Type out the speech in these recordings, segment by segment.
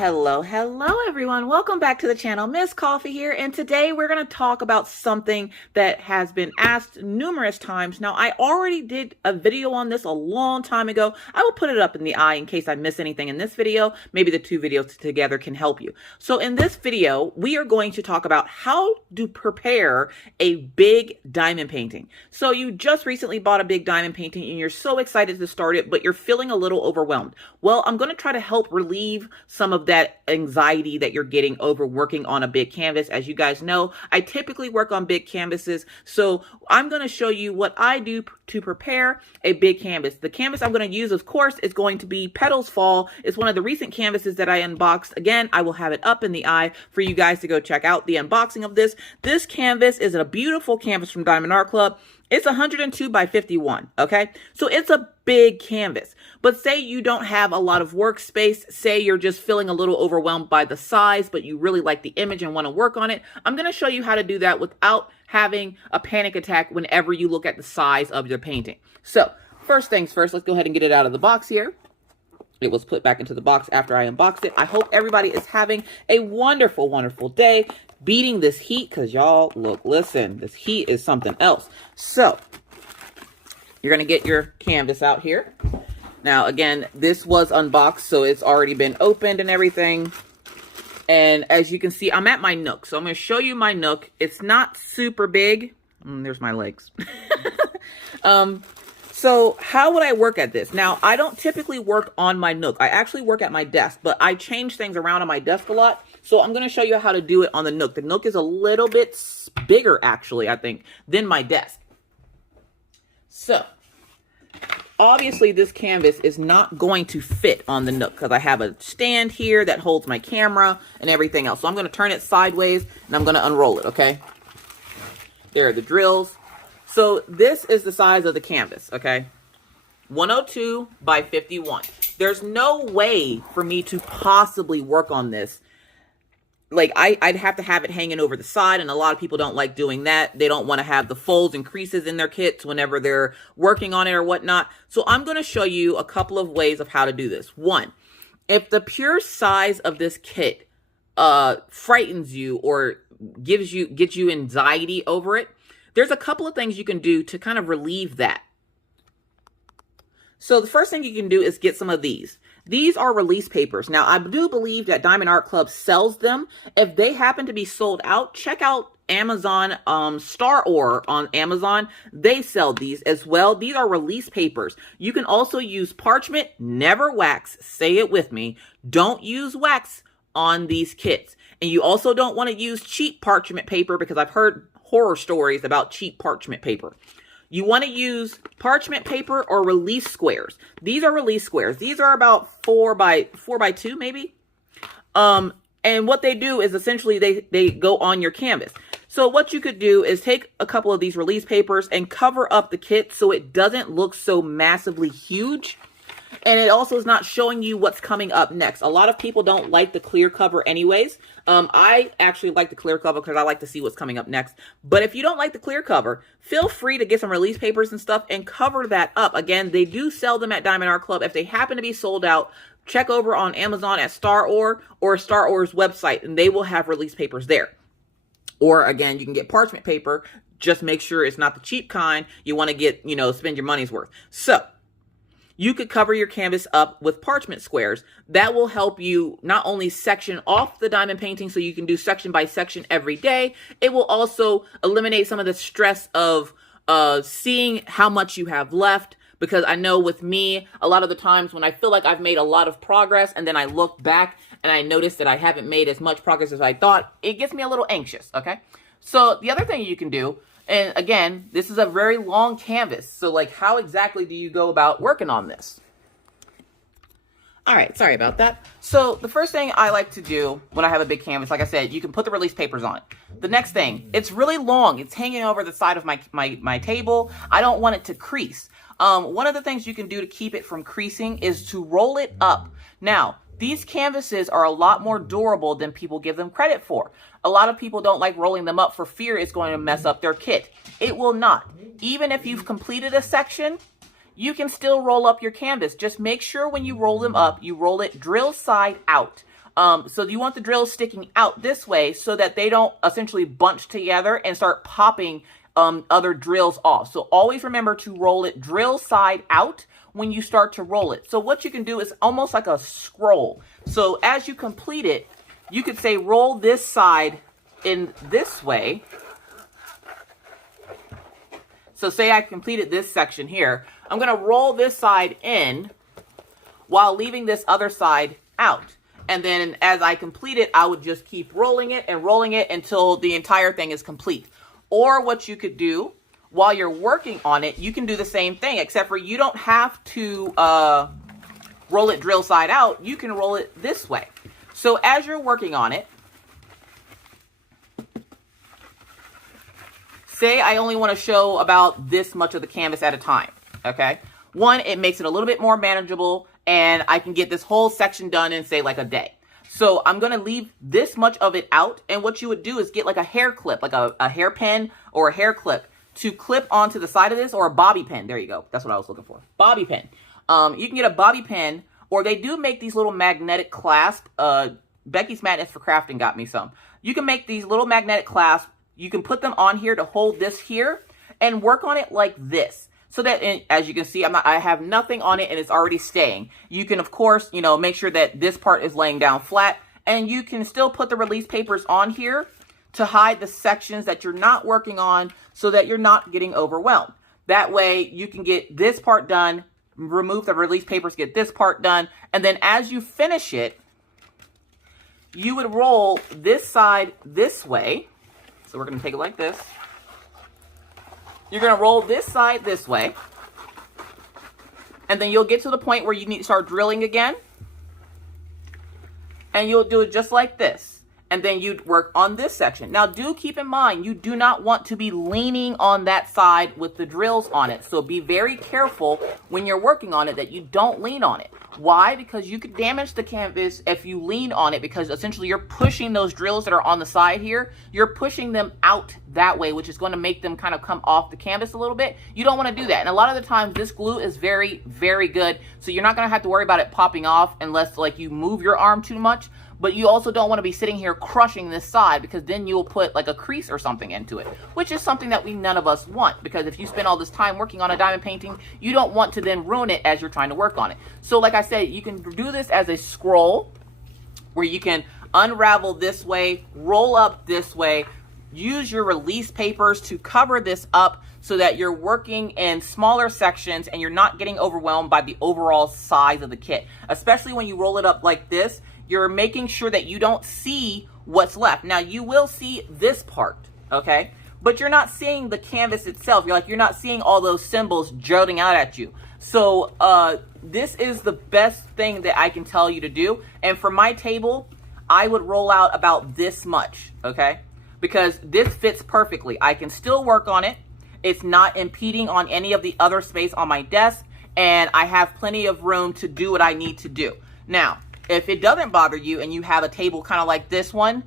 Hello everyone. Welcome back to the channel. Miss Coffee here, and today we're going to talk about something that has been asked numerous times. Now, I already did a video on this a long time ago. I will put it up in the eye in case I miss anything in this video. Maybe the two videos together can help you. So in this video, we are going to talk about how to prepare a big diamond painting. So you just recently bought a big diamond painting and you're so excited to start it, but you're feeling a little overwhelmed. Well, I'm going to try to help relieve some of that anxiety that you're getting over working on a big canvas. As you guys know, I typically work on big canvases, so I'm going to show you what I do to prepare a big canvas. The canvas I'm going to use, of course, is going to be Petals Fall. It's one of the recent canvases that I unboxed. Again, I will have it up in the eye for you guys to go check out the unboxing of this. This canvas is a beautiful canvas from Diamond Art Club. It's 102 by 51, okay? So it's a big canvas. But say you don't have a lot of workspace, say you're just feeling a little overwhelmed by the size, but you really like the image and want to work on it. I'm going to show you how to do that without having a panic attack whenever you look at the size of your painting. So first things first, let's go ahead and get it out of the box here. It was put back into the box after I unboxed it. I hope everybody is having a wonderful, wonderful day, beating this heat, because y'all, look, listen, this heat is something else. So you're going to get your canvas out here. Now, again, this was unboxed, so it's already been opened and everything. And as you can see, I'm at my nook. So I'm going to show you my nook. It's not super big. There's my legs. So how would I work at this? Now, I don't typically work on my nook. I actually work at my desk, but I change things around on my desk a lot. So I'm going to show you how to do it on the nook. The nook is a little bit bigger, actually, I think, than my desk. So obviously this canvas is not going to fit on the nook because I have a stand here that holds my camera and everything else. So I'm going to turn it sideways and I'm going to unroll it, okay? There are the drills. So this is the size of the canvas, okay? 102 by 51. There's no way for me to possibly work on this. Like, I'd have to have it hanging over the side, and a lot of people don't like doing that. They don't want to have the folds and creases in their kits whenever they're working on it or whatnot. So I'm going to show you a couple of ways of how to do this. One, if the pure size of this kit frightens you or gets you anxiety over it, there's a couple of things you can do to kind of relieve that. So the first thing you can do is get some of these. These are release papers. Now, I do believe that Diamond Art Club sells them. If they happen to be sold out, check out Amazon, Star Ore on Amazon. They sell these as well. These are release papers. You can also use parchment, never wax. Say it with me. Don't use wax on these kits. And you also don't want to use cheap parchment paper because I've heard horror stories about cheap parchment paper. You want to use parchment paper or release squares. These are release squares. These are about 4 by 2 maybe. And what they do is essentially they go on your canvas. So what you could do is take a couple of these release papers and cover up the kit so it doesn't look so massively huge. And it also is not showing you what's coming up next. A lot of people don't like the clear cover anyways. I actually like the clear cover because I like to see what's coming up next. But if you don't like the clear cover, feel free to get some release papers and stuff and cover that up. Again, they do sell them at Diamond Art Club. If they happen to be sold out, check over on Amazon at Star Ore or Star Ore's website, and they will have release papers there. Or again, you can get parchment paper. Just make sure it's not the cheap kind. You want to get, spend your money's worth. So you could cover your canvas up with parchment squares. That will help you not only section off the diamond painting so you can do section by section every day, it will also eliminate some of the stress of seeing how much you have left. Because I know with me, a lot of the times when I feel like I've made a lot of progress and then I look back and I notice that I haven't made as much progress as I thought, it gets me a little anxious, okay? So the other thing you can do, and again, this is a very long canvas. So like, how exactly do you go about working on this? All right, sorry about that. So the first thing I like to do when I have a big canvas, like I said, you can put the release papers on it. The next thing, it's really long. It's hanging over the side of my table. I don't want it to crease. One of the things you can do to keep it from creasing is to roll it up. Now, these canvases are a lot more durable than people give them credit for. A lot of people don't like rolling them up for fear it's going to mess up their kit. It will not. Even if you've completed a section, you can still roll up your canvas. Just make sure when you roll them up, you roll it drill side out. So you want the drills sticking out this way so that they don't essentially bunch together and start popping other drills off. So always remember to roll it drill side out when you start to roll it. So what you can do is almost like a scroll. So as you complete it, you could say roll this side in this way. So say I completed this section here. I'm going to roll this side in while leaving this other side out. And then as I complete it, I would just keep rolling it until the entire thing is complete. Or what you could do while you're working on it, you can do the same thing, except for you don't have to roll it drill side out. You can roll it this way. So as you're working on it, say I only want to show about this much of the canvas at a time, okay? One, it makes it a little bit more manageable, and I can get this whole section done in, say, like a day. So I'm going to leave this much of it out, and what you would do is get like a hair clip, like a hairpin or a hair clip to clip onto the side of this, or a bobby pin. There you go. That's what I was looking for. Bobby pin. You can get a bobby pin, or they do make these little magnetic clasps. Becky's Madness for Crafting got me some. You can make these little magnetic clasps. You can put them on here to hold this here and work on it like this. So that, as you can see, I have nothing on it and it's already staying. You can, of course, make sure that this part is laying down flat, and you can still put the release papers on here to hide the sections that you're not working on so that you're not getting overwhelmed. That way you can get this part done, remove the release papers, get this part done, and then as you finish it, you would roll this side this way. So we're going to take it like this. You're going to roll this side this way. And then you'll get to the point where you need to start drilling again. And you'll do it just like this. And then you'd work on this section. Now, do keep in mind, you do not want to be leaning on that side with the drills on it. So be very careful when you're working on it that you don't lean on it. Why? Because you could damage the canvas if you lean on it, because essentially you're pushing those drills that are on the side here. You're pushing them out that way, which is going to make them kind of come off the canvas a little bit. You don't want to do that. And a lot of the times this glue is very, very good. So you're not going to have to worry about it popping off unless like you move your arm too much. But you also don't want to be sitting here crushing this side, because then you'll put like a crease or something into it, which is something that none of us want, because if you spend all this time working on a diamond painting, you don't want to then ruin it as you're trying to work on it. So like I said, you can do this as a scroll where you can unravel this way, roll up this way, use your release papers to cover this up so that you're working in smaller sections and you're not getting overwhelmed by the overall size of the kit. Especially when you roll it up like this, you're making sure that you don't see what's left. Now, you will see this part, okay? But you're not seeing the canvas itself. You're not seeing all those symbols jutting out at you. So this is the best thing that I can tell you to do. And for my table, I would roll out about this much, okay? Because this fits perfectly. I can still work on it. It's not impeding on any of the other space on my desk. And I have plenty of room to do what I need to do. Now, if it doesn't bother you and you have a table kind of like this one,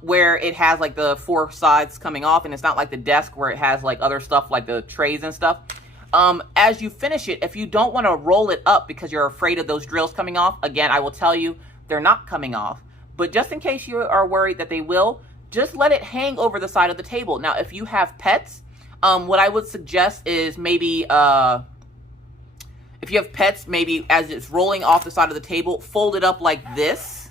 where it has like the 4 sides coming off, and it's not like the desk where it has like other stuff like the trays and stuff, as you finish it, if you don't want to roll it up because you're afraid of those drills coming off, again, I will tell you they're not coming off. But just in case you are worried that they will, just let it hang over the side of the table. Now, if you have pets, what I would suggest is maybe if you have pets, maybe as it's rolling off the side of the table, fold it up like this.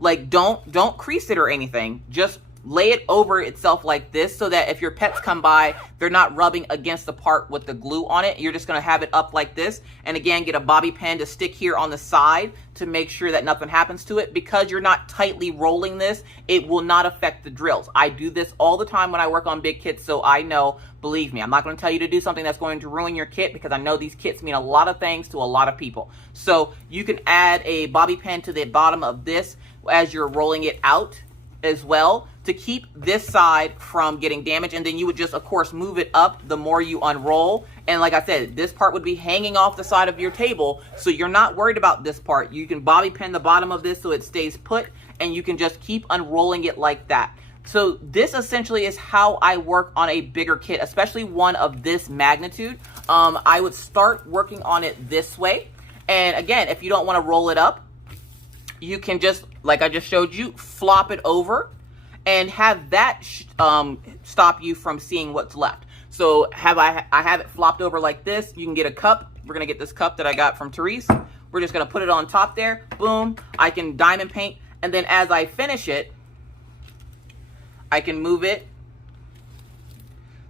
Like, don't crease it or anything. Just lay it over itself like this so that if your pets come by, they're not rubbing against the part with the glue on it. You're just going to have it up like this. And again, get a bobby pin to stick here on the side to make sure that nothing happens to it. Because you're not tightly rolling this, it will not affect the drills. I do this all the time when I work on big kits, so I know, believe me, I'm not going to tell you to do something that's going to ruin your kit, because I know these kits mean a lot of things to a lot of people. So you can add a bobby pin to the bottom of this as you're rolling it out as well, to keep this side from getting damaged. And then you would just, of course, move it up the more you unroll. And like I said, this part would be hanging off the side of your table, so you're not worried about this part. You can bobby pin the bottom of this so it stays put, and you can just keep unrolling it like that. So this essentially is how I work on a bigger kit, especially one of this magnitude. I would start working on it this way. And again, if you don't want to roll it up, you can just, like I just showed you, flop it over and have that stop you from seeing what's left. So I have it flopped over like this. You can get a cup. We're going to get this cup that I got from Therese. We're just going to put it on top there. Boom. I can diamond paint. And then as I finish it, I can move it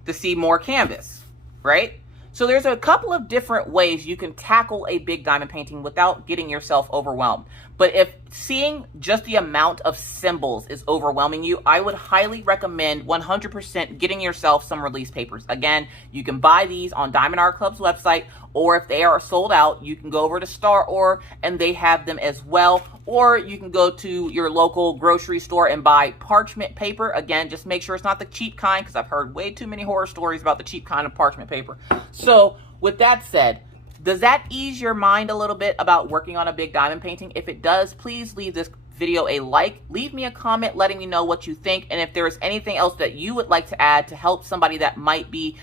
to see more canvas, right? So there's a couple of different ways you can tackle a big diamond painting without getting yourself overwhelmed. But if seeing just the amount of symbols is overwhelming you, I would highly recommend 100% getting yourself some release papers. Again, you can buy these on Diamond Art Club's website, or if they are sold out, you can go over to Star Or and they have them as well. Or you can go to your local grocery store and buy parchment paper. Again, just make sure it's not the cheap kind, because I've heard way too many horror stories about the cheap kind of parchment paper. So with that said, does that ease your mind a little bit about working on a big diamond painting? If it does, please leave this video a like. Leave me a comment letting me know what you think, and if there is anything else that you would like to add to help somebody that might be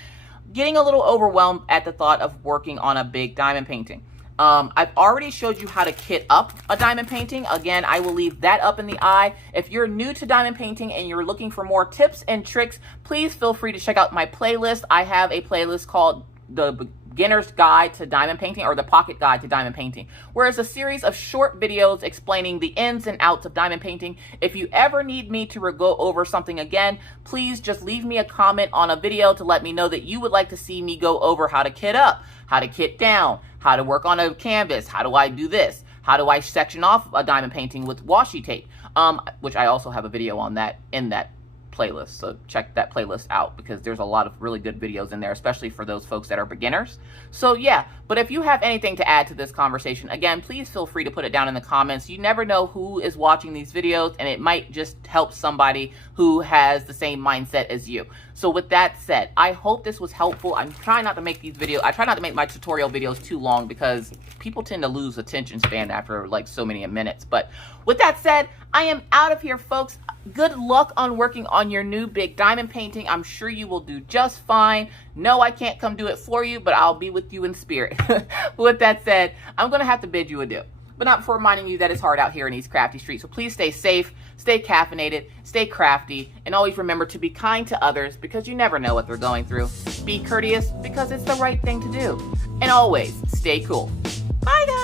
getting a little overwhelmed at the thought of working on a big diamond painting. I've already showed you how to kit up a diamond painting. Again, I will leave that up in the eye. If you're new to diamond painting and you're looking for more tips and tricks, please feel free to check out my playlist. I have a playlist called The Beginner's Guide to Diamond Painting, or The Pocket Guide to Diamond Painting, where it's a series of short videos explaining the ins and outs of diamond painting. If you ever need me to go over something again, please just leave me a comment on a video to let me know that you would like to see me go over how to kit up, how to kit down, how to work on a canvas, how do I do this, how do I section off a diamond painting with washi tape, which I also have a video on that in that playlist. So check that playlist out, because there's a lot of really good videos in there, especially for those folks that are beginners. So yeah, but if you have anything to add to this conversation, again, please feel free to put it down in the comments. You never know who is watching these videos, and it might just help somebody who has the same mindset as you. So with that said, I hope this was helpful. I'm trying not to make these videos, I try not to make my tutorial videos too long, because people tend to lose attention span after like so many minutes. But with that said, I am out of here, folks. Good luck on working on your new big diamond painting. I'm sure you will do just fine. No, I can't come do it for you, but I'll be with you in spirit. With that said, I'm going to have to bid you adieu. But not before reminding you that it's hard out here in these crafty streets. So please stay safe, stay caffeinated, stay crafty, and always remember to be kind to others, because you never know what they're going through. Be courteous, because it's the right thing to do. And always stay cool. Bye, guys.